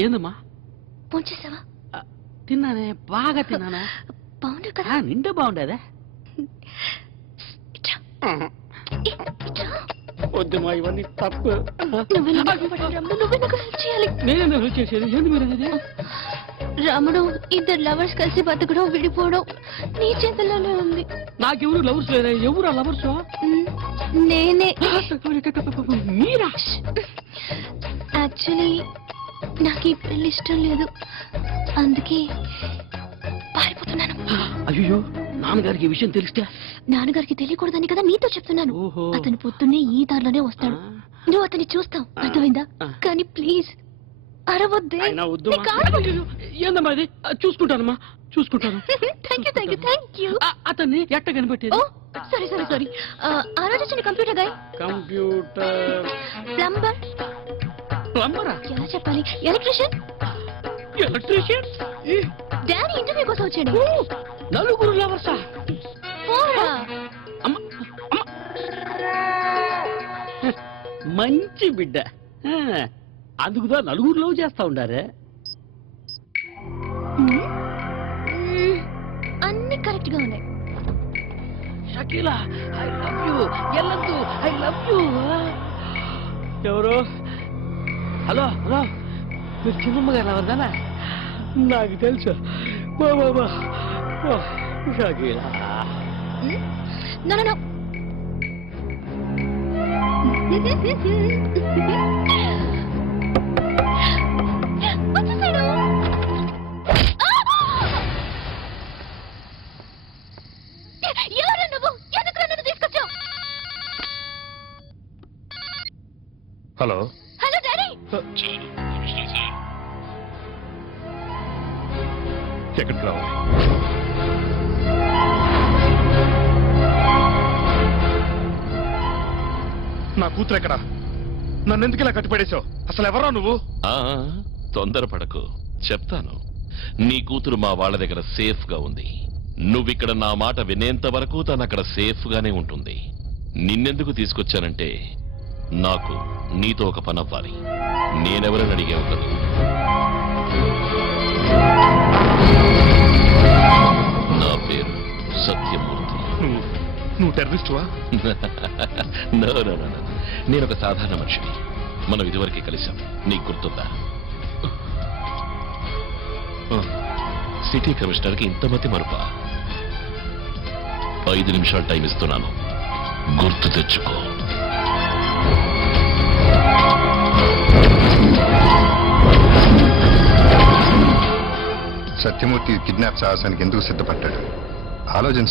ఏందమ్మా పోంచేసావా? తిన్నానే, బాగా తిన్నానా. బాగుండే కదా? నిండా బాగుండేదా? వద్దుమా, ఇవన్నీ తప్పు. నువ్వే నాకు హెల్ప్ చేయాలి. నేనే హెల్ప్ చేసేది. ఏంది మీరు అనేది? రాముడు, ఇద్దరు లవర్స్ కలిసి బతకడం విడిపోవడం నీ చేతుల్లోనే ఉంది. నాకెవరు లవర్స్ లేరా? ఎవరు ఆ లవర్స్? నేనే. మీరా? యాక్చువల్లీ నాకు ఈ పెళ్లి ఇష్టం లేదు, అందుకే పారిపోతున్నాను. అయ్యో, నాన్నగారికి ఈ విషయం తెలిస్తే? నాన్నగారికి తెలియకూడదని కదా నీతో చెప్తున్నాను. అతను పొద్దున్నే ఈ దారిలోనే వస్తాడు, నువ్వు అతన్ని చూస్తావు, అర్థమైందా? కానీ ప్లీజ్ అరవద్దే. ఏందమ్మా ఇది? చూసుకుంటానమ్మా, చూసుకుంటాను. Thank you. అతన్ని ఎట్ట కనిపెట్టేది? సారీ. ఆలోచించిన కంప్యూటర్ గాయ్. కంప్యూటర్ ప్లంబరా? ఎలా చెప్పాలి? ఎలక్ట్రీషియన్. డాడీ ఇంటర్వ్యూ కోసం వచ్చాడు. నలుగురు లవర్సా? మంచి బిడ్డ. అందుకుదా నలుగురు లవ్ చేస్తా ఉండారే. అన్ని కరెక్ట్ గా ఉన్నాయి. Shakeela, I love you. ఎల్లద్దు, ఐ లవ్ యూ. ఎవరు? హలో, మీరు చిన్నమ్మ గారు లవర్దానా? నాకు తెలుసు. షకీలా. నో. Hello daddy. ఎక్కడికి రావాలి? నా కూతురు ఎక్కడా? నన్ను ఎందుకు ఇలా కట్టిపడేశావు? అసలు ఎవరా నువ్వు? తొందరపడకు, చెప్తాను. నీ కూతురు మా వాళ్ళ దగ్గర సేఫ్ గా ఉంది. నువ్విక్కడ నా మాట వినేంత వరకు తను అక్కడ సేఫ్ గానే ఉంటుంది. నిన్నెందుకు తీసుకొచ్చానంటే నాకు నీతో ఒక పని అవ్వాలి. నేనెవరని అడిగే ఉండదు. నా పేరు సత్యమూర్తి. నువ్వు టెర్రరిస్టువా? నో, నేను ఒక సాధారణ మనిషిని. మనం ఇదివరకే కలిశాం, నీకు గుర్తుందా? సిటీ కమిషనర్కి ఇంతమంది మరుపా? 5 నిమిషాలు టైం ఇస్తున్నాను, గుర్తు తెచ్చుకో. సత్యమూర్తి కిడ్నాప్ సాహసానికి ఎందుకు సిద్ధపడ్డాడు? ఆలోచించ